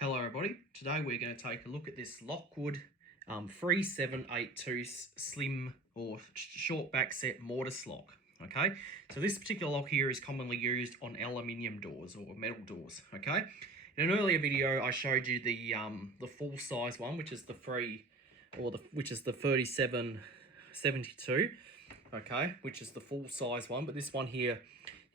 Hello everybody, today we're going to take a look at this Lockwood 3782 slim or short back set mortise lock. Okay, so this particular lock here is commonly used on aluminium doors or metal doors. Okay, in an earlier video I showed you the full size one, which is the 3772. Okay, which is the full size one, but this one here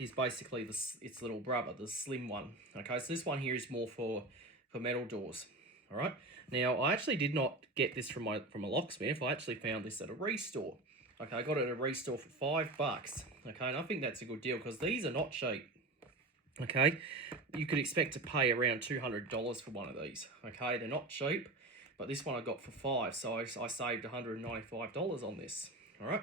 is basically its little brother, the slim one. Okay, so this one here is more for metal doors. All right. Now I actually did not get this from a locksmith. I actually found this at a restore. Okay, I got it at a restore for $5. Okay, and I think that's a good deal because these are not cheap. Okay, you could expect to pay around $200 for one of these. Okay, they're not cheap, but this one I got for $5, so I saved $195 on this. All right.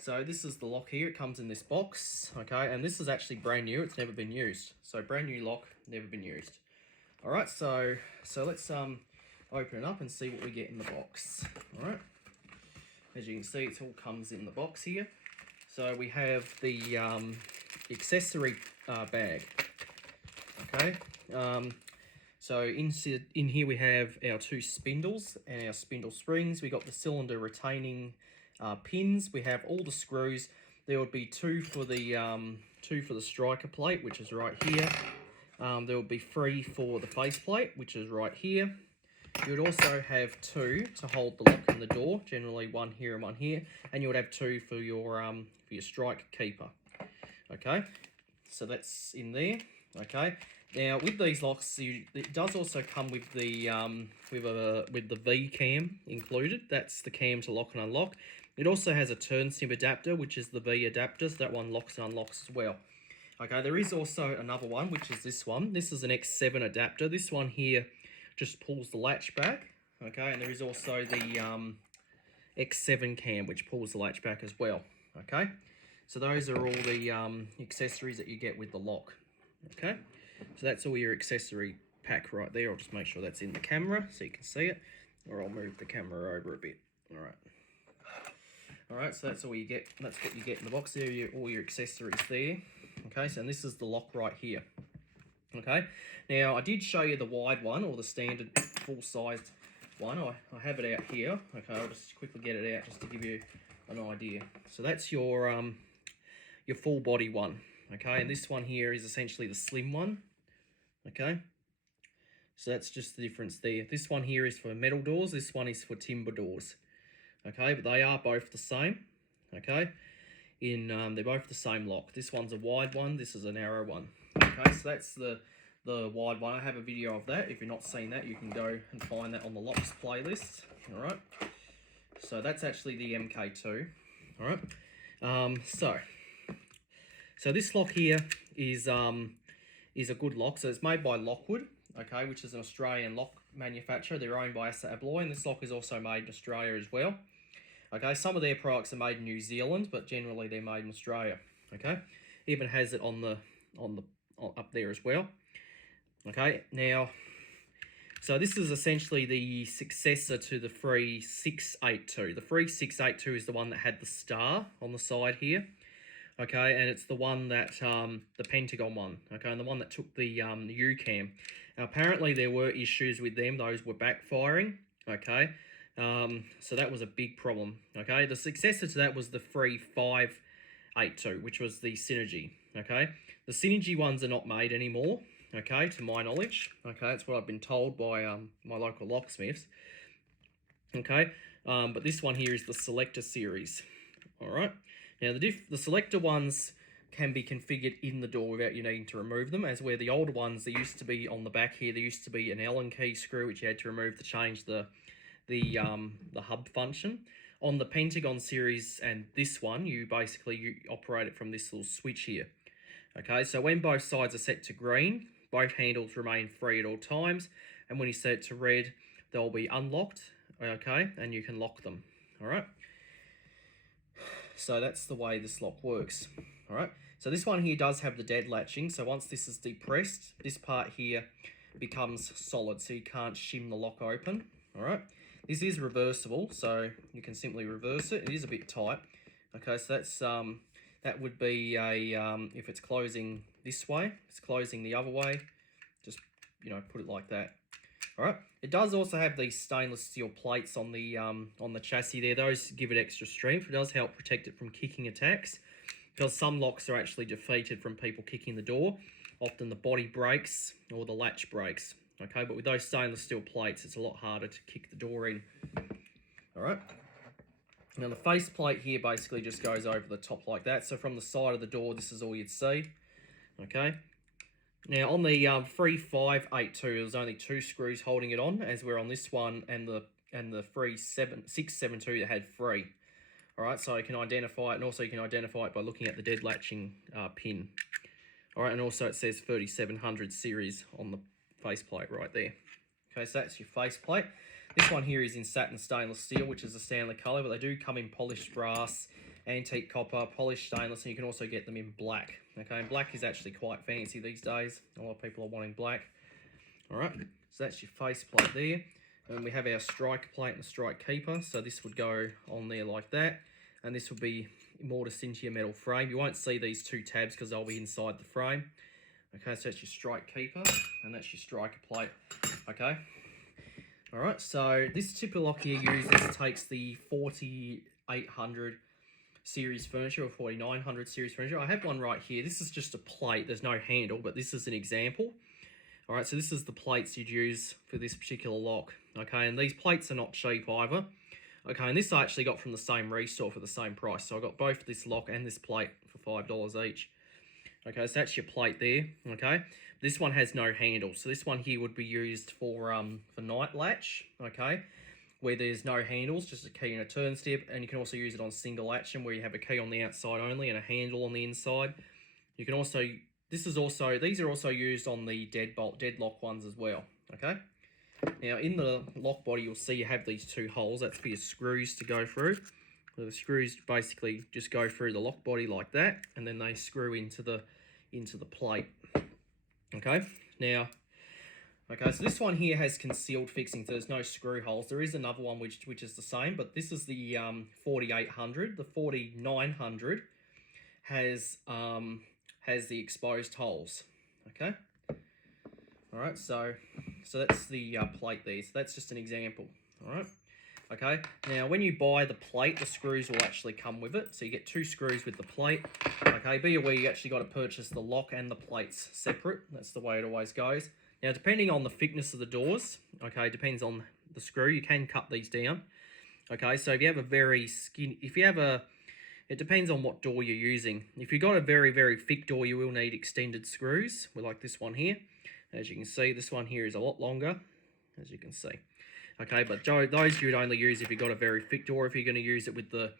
So this is the lock here. It comes in this box, okay, and this is actually brand new. It's never been used. So brand new lock, never been used. All right, so let's open it up and see what we get in the box. All right, as you can see, it all comes in the box here. So we have the accessory bag. Okay, so in here we have our two spindles and our spindle springs. We got the cylinder retaining pins. We have all the screws. There would be two for the striker plate, which is right here. There would be 3 for the face plate, which is right here. You would also have 2 to hold the lock in the door, generally 1 here and 1 here, and you would have 2 for your strike keeper. Okay, so that's in there. Okay, now with these locks, it does also come with the V cam included. That's the cam to lock and unlock. It also has a turn sim adapter, which is the V adapter, so that one locks and unlocks as well. Okay, there is also another one, which is this one. This is an X7 adapter. This one here just pulls the latch back. Okay, and there is also the X7 cam, which pulls the latch back as well. Okay, so those are all the accessories that you get with the lock. Okay, so that's all your accessory pack right there. I'll just make sure that's in the camera so you can see it, or I'll move the camera over a bit. All right, so that's all you get. That's what you get in the box there. All your accessories there. Okay, so and this is the lock right here. Okay, now I did show you the wide one or the standard full-sized one. I have it out here. Okay, I'll just quickly get it out just to give you an idea. So that's your full body one. Okay, and this one here is essentially the slim one. Okay, so that's just the difference there. This one here is for metal doors. This one is for timber doors. Okay, but they are both the same. Okay, they're both the same lock. This one's a wide one. This is a narrow one. Okay, so that's the wide one. I have a video of that. If you're not seeing that, you can go and find that on the locks playlist. All right, so that's actually the MK2. All right, so this lock here is a good lock. So it's made by Lockwood, okay, which is an Australian lock manufacturer. They're owned by Assa Abloy, and this lock is also made in Australia as well. Okay, some of their products are made in New Zealand, but generally they're made in Australia. Okay, even has it on up there as well. Okay, now, so this is essentially the successor to the 3682. The 3682 is the one that had the star on the side here. Okay, and it's the one that the Pentagon one. Okay, and the one that took the U-cam. Now, apparently there were issues with them; those were backfiring. Okay, so that was a big problem. Okay, the successor to that was the 3582, which was the Synergy. Okay, the Synergy ones are not made anymore. Okay, to my knowledge. Okay, that's what I've been told by my local locksmiths. Okay, but this one here is the Selector series. All right. Now, the selector ones can be configured in the door without you needing to remove them, as where the older ones, there used to be on the back here, there used to be an Allen key screw which you had to remove to change the hub function. On the Pentagon series and this one, you operate it from this little switch here. Okay, so when both sides are set to green, both handles remain free at all times, and when you set it to red, they'll be unlocked, okay, and you can lock them, all right? So that's the way this lock works. All right, so this one here does have the dead latching. So once this is depressed, this part here becomes solid, so you can't shim the lock open. All right, this is reversible, so you can simply reverse it. It is a bit tight. Okay, so that would be a, if it's closing this way, it's closing the other way, just, you know, put it like that. All right. It does also have these stainless steel plates on the chassis there. Those give it extra strength. It does help protect it from kicking attacks, because some locks are actually defeated from people kicking the door. Often the body breaks or the latch breaks. Okay, but with those stainless steel plates, it's a lot harder to kick the door in. All right. Now the face plate here basically just goes over the top like that. So from the side of the door, this is all you'd see. Okay. Now on the 3582, there's only 2 screws holding it on, as we're on this one, and the 672 that had 3. All right, so you can identify it, and also you can identify it by looking at the dead latching pin. All right, and also it says 3700 series on the faceplate right there. Okay, so that's your faceplate. This one here is in satin stainless steel, which is a standard colour, but they do come in polished brass, antique copper, polished stainless, and you can also get them in black. Okay, and black is actually quite fancy these days. A lot of people are wanting black. All right, so that's your faceplate there. And we have our strike plate and strike keeper. So this would go on there like that, and this would be mortised into your metal frame. You won't see these 2 tabs because they'll be inside the frame. Okay, so that's your strike keeper, and that's your striker plate. Okay. All right, so this typical lock here takes the 4800 series furniture or 4900 series furniture. I have one right here. This is just a plate. There's no handle, but this is an example. All right, so this is the plates you'd use for this particular lock. Okay, and these plates are not cheap either. Okay, and this I actually got from the same restore for the same price. So I got both this lock and this plate for $5 each. Okay, so that's your plate there. Okay, this one has no handle. So this one here would be used for night latch. Okay, where there's no handles, just a key and a turn step, and you can also use it on single action where you have a key on the outside only and a handle on the inside. You can also, these are also used on the deadlock ones as well. Okay. Now in the lock body, you'll see you have these 2 holes. That's for your screws to go through. So the screws basically just go through the lock body like that, and then they screw into the plate. Okay. Now, okay, so this one here has concealed fixing, so there's no screw holes. There is another one which is the same, but this is the 4800. The 4900 has the exposed holes. Okay. All right, so that's the plate there. So that's just an example. All right. Okay. Now, when you buy the plate, the screws will actually come with it. So you get 2 screws with the plate. Okay. Be aware you actually got to purchase the lock and the plates separate. That's the way it always goes. Now, depending on the thickness of the doors, okay, depends on the screw. You can cut these down. Okay. So if you have a very it depends on what door you're using. If you've got a very, very thick door, you will need extended screws, like this one here. As you can see, this one here is a lot longer, as you can see. Okay, but those you would only use if you've got a very thick door. If you're going to use it with the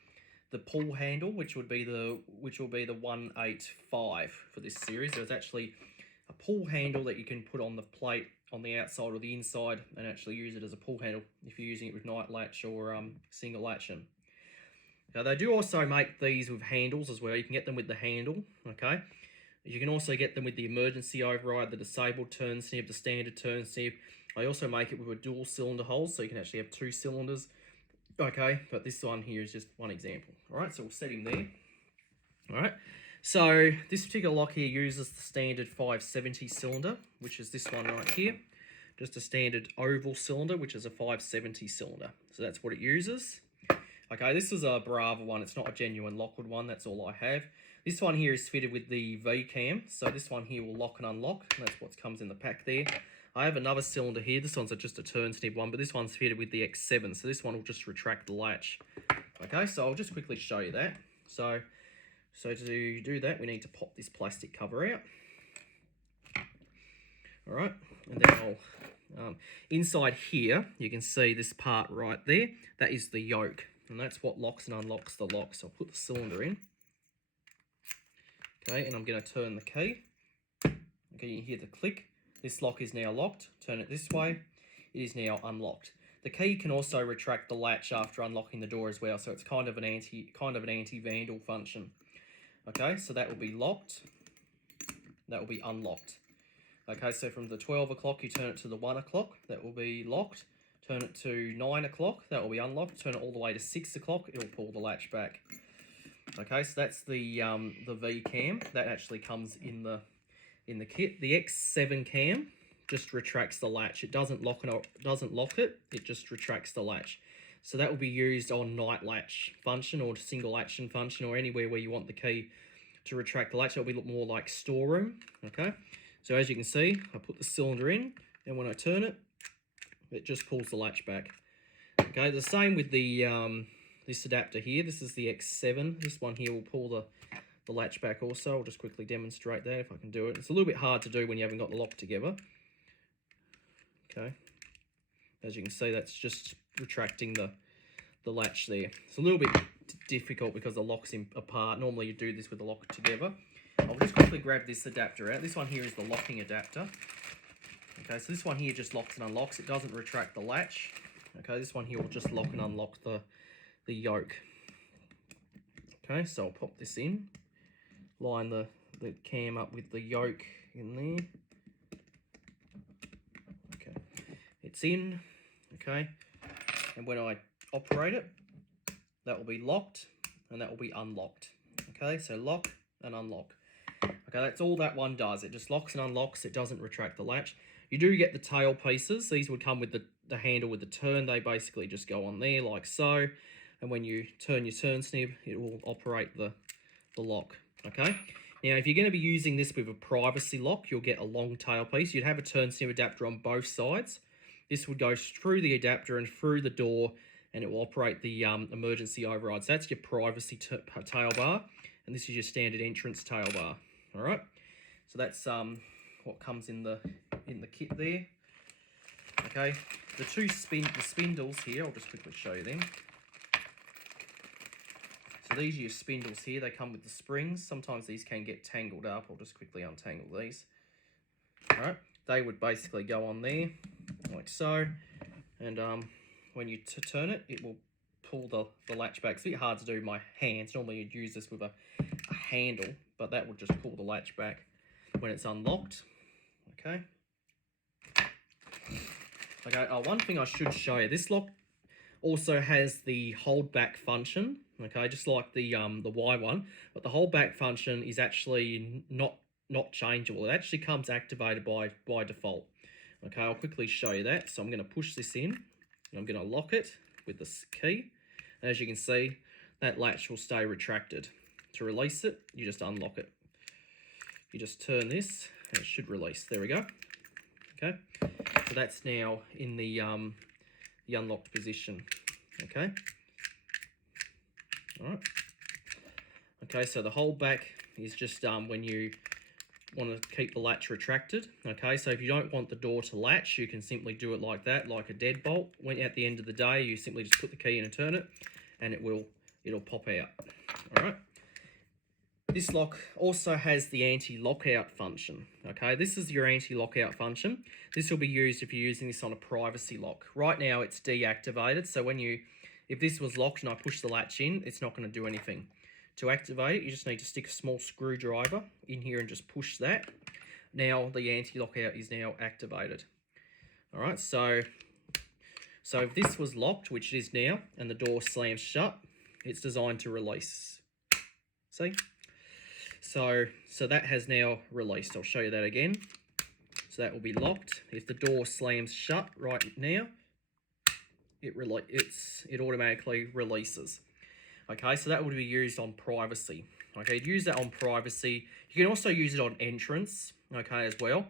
pull handle, which will be the 185 for this series. There's actually a pull handle that you can put on the plate on the outside or the inside and actually use it as a pull handle if you're using it with night latch or single latching. Now they do also make these with handles as well. You can get them with the handle, okay? You can also get them with the emergency override, the disabled turn snip, the standard turn snip. I also make it with a dual cylinder hole, so you can actually have 2 cylinders. Okay, but this one here is just one example. All right, so we'll set him there. All right, so this particular lock here uses the standard 570 cylinder, which is this one right here. Just a standard oval cylinder, which is a 570 cylinder. So that's what it uses. Okay, this is a Brava one. It's not a genuine Lockwood one. That's all I have. This one here is fitted with the V-cam. So this one here will lock and unlock. And that's what comes in the pack there. I have another cylinder here. This one's just a turn snip one, but this one's fitted with the X7. So this one will just retract the latch. Okay, so I'll just quickly show you that. So to do that, we need to pop this plastic cover out. All right, and then I'll, inside here, you can see this part right there. That is the yoke. And that's what locks and unlocks the lock. So I'll put the cylinder in. Okay, and I'm going to turn the key. Okay, you hear the click. This lock is now locked. Turn it this way. It is now unlocked. The key can also retract the latch after unlocking the door as well. So it's kind of an anti-vandal function. Okay, so that will be locked. That will be unlocked. Okay, so from the 12 o'clock, you turn it to the 1 o'clock. That will be locked. Turn it to 9 o'clock, that will be unlocked. Turn it all the way to 6 o'clock, it will pull the latch back. Okay, so that's the V cam that actually comes in the kit. The X7 cam just retracts the latch. It doesn't lock it. It just retracts the latch. So that will be used on night latch function or single action function or anywhere where you want the key to retract the latch. It'll be more like storeroom. Okay, so as you can see, I put the cylinder in, and when I turn it, it just pulls the latch back. Okay, the same with the this adapter here. This is the X7. This one here will pull the latch back also. I'll just quickly demonstrate that if I can do it. It's a little bit hard to do when you haven't got the lock together. Okay, as you can see, that's just retracting the latch there. It's a little bit difficult because the lock's apart. Normally you do this with the lock together. I'll just quickly grab this adapter out. This one here is the locking adapter. Okay, so this one here just locks and unlocks. It doesn't retract the latch. Okay, this one here will just lock and unlock the yoke. Okay, so I'll pop this in, line the cam up with the yoke in there. Okay, it's in. Okay, and when I operate it, that will be locked and that will be unlocked. Okay, so lock and unlock. Okay, that's all that one does. It just locks and unlocks. It doesn't retract the latch. You do get the tail pieces. These would come with the handle with the turn. They basically just go on there like so. And when you turn your turn snib, it will operate the lock. Okay. Now, if you're going to be using this with a privacy lock, you'll get a long tail piece. You'd have a turn snib adapter on both sides. This would go through the adapter and through the door, and it will operate the emergency override. So that's your privacy tail bar, and this is your standard entrance tail bar. All right. So that's what comes in the kit there. Okay. The spindles here, I'll just quickly show you them. So these are your spindles here. They come with the springs. Sometimes these can get tangled up. I'll just quickly untangle these. All right. They would basically go on there like so. And when you turn it, it will pull the latch back. It's a bit hard to do with my hands. Normally you'd use this with a handle, but that would just pull the latch back when it's unlocked. Okay. Okay, one thing I should show you. This lock also has the hold back function. Okay, just like the Y one, but the hold back function is actually not changeable. It actually comes activated by default. Okay, I'll quickly show you that. So I'm going to push this in, and I'm going to lock it with this key. And as you can see, that latch will stay retracted. To release it, you just unlock it. You just turn this, and it should release. There we go. Okay, so that's now in the unlocked position. Okay. All right. Okay, so the hold back is just when you want to keep the latch retracted. Okay, so if you don't want the door to latch, you can simply do it like that, like a deadbolt. When at the end of the day, you simply just put the key in and turn it, and it'll pop out. All right. This lock also has the anti-lockout function. Okay, this is your anti-lockout function. This will be used if you're using this on a privacy lock. Right now it's deactivated, so if this was locked and I push the latch in, it's not going to do anything. To activate it, you just need to stick a small screwdriver in here and just push that. Now the anti-lockout is now activated. All right, so if this was locked, which it is now, and the door slams shut, it's designed to release. See? So that has now released. I'll show you that again. So that will be locked. If the door slams shut right now, it automatically releases. Okay, so that would be used on privacy. Okay, use that on privacy. You can also use it on entrance, okay, as well.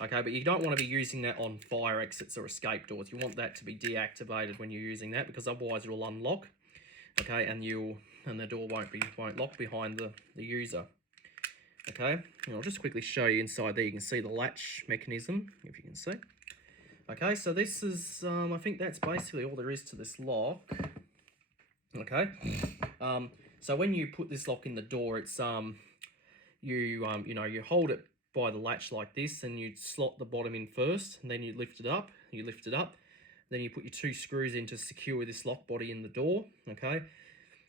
Okay, but you don't want to be using that on fire exits or escape doors. You want that to be deactivated when you're using that, because otherwise it will unlock. Okay, and the door won't lock behind the user. Okay, and I'll just quickly show you inside there. You can see the latch mechanism, if you can see. Okay, so this is, I think that's basically all there is to this lock. Okay, so when you put this lock in the door, it's you hold it by the latch like this, and you slot the bottom in first, and then you lift it up. Then you put your 2 screws in to secure this lock body in the door. Okay.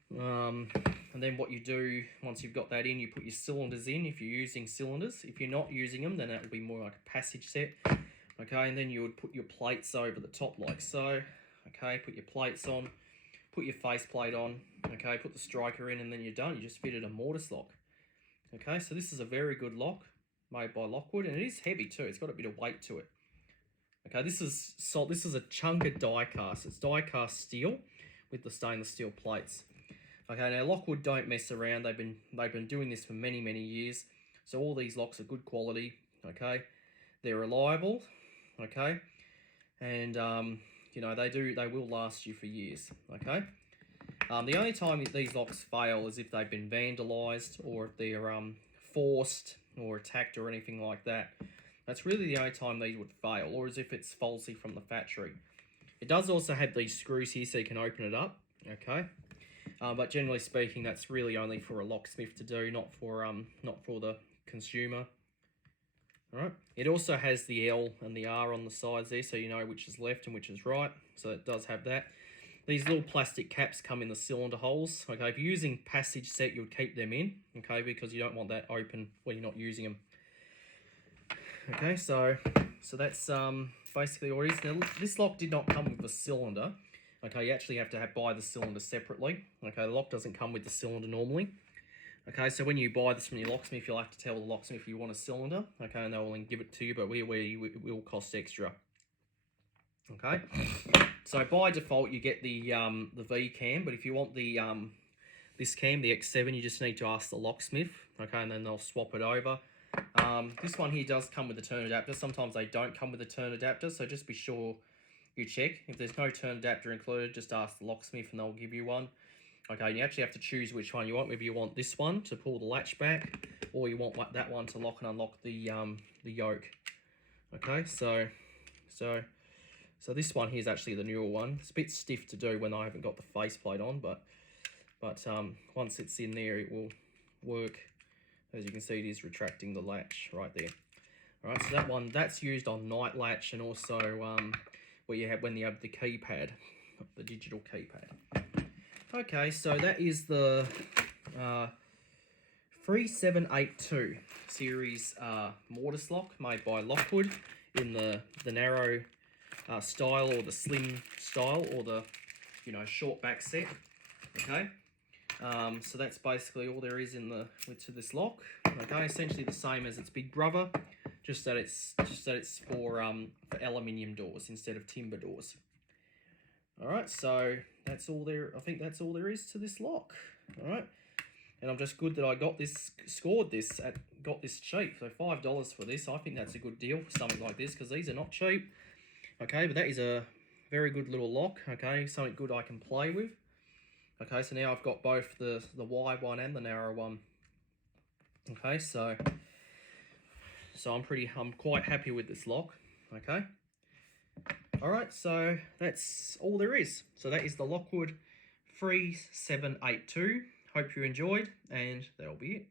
And then what you do, once you've got that in, you put your cylinders in if you're using cylinders. If you're not using them, then that would be more like a passage set. Okay, and then you would put your plates over the top like so. Okay, put your plates on, put your faceplate on, okay, put the striker in, and then you're done. You just fitted a mortise lock. Okay, so this is a very good lock made by Lockwood, and it is heavy too. It's got a bit of weight to it. Okay, this is a chunk of die cast. It's die cast steel with the stainless steel plates. Okay, now Lockwood don't mess around. They've been doing this for many years. So all these locks are good quality. Okay, they're reliable. Okay, and you know they will last you for years. Okay, the only time these locks fail is if they've been vandalized or if they're forced or attacked or anything like that. That's really the only time these would fail, or as if it's faulty from the factory. It does also have these screws here so you can open it up, okay? But generally speaking, that's really only for a locksmith to do, not for the consumer. All right. It also has the L and the R on the sides there, so you know which is left and which is right. So it does have that. These little plastic caps come in the cylinder holes. Okay, if you're using passage set, you'll keep them in, okay, because you don't want that open when you're not using them. Okay, so that's basically all it is. Now, this lock did not come with a cylinder. Okay, you actually have to buy the cylinder separately. Okay, the lock doesn't come with the cylinder normally. Okay, so when you buy this from your locksmith, you'll have to tell the locksmith you want a cylinder. Okay, and they will give it to you, but it will cost extra. Okay, so by default you get the V cam, but if you want the this cam, the X7, you just need to ask the locksmith. Okay, and then they'll swap it over. This one here does come with a turn adapter. Sometimes they don't come with a turn adapter, so just be sure you check. If there's no turn adapter included, just ask the locksmith and they'll give you one. Okay, and you actually have to choose which one you want. Whether you want this one to pull the latch back, or you want that one to lock and unlock the yoke. Okay, so this one here is actually the newer one. It's a bit stiff to do when I haven't got the faceplate on, but once it's in there, it will work. As you can see, it is retracting the latch right there. All right, so that's used on night latch, and also when you have the keypad, the digital keypad. Okay, so that is the 3782 series mortise lock made by Lockwood in the narrow style, or the slim style, or the short back set. Okay. So that's basically all there is to this lock. Okay, essentially the same as its big brother, just that it's for aluminium doors instead of timber doors. All right, so that's all there. I think that's all there is to this lock. All right, and I'm just good that I got this cheap. So $5 for this. I think that's a good deal for something like this, because these are not cheap. Okay, but that is a very good little lock. Okay, something good I can play with. Okay, so now I've got both the wide one and the narrow one. Okay, so I'm quite happy with this lock. Okay. All right, so that's all there is. So that is the Lockwood 3782. Hope you enjoyed, and that'll be it.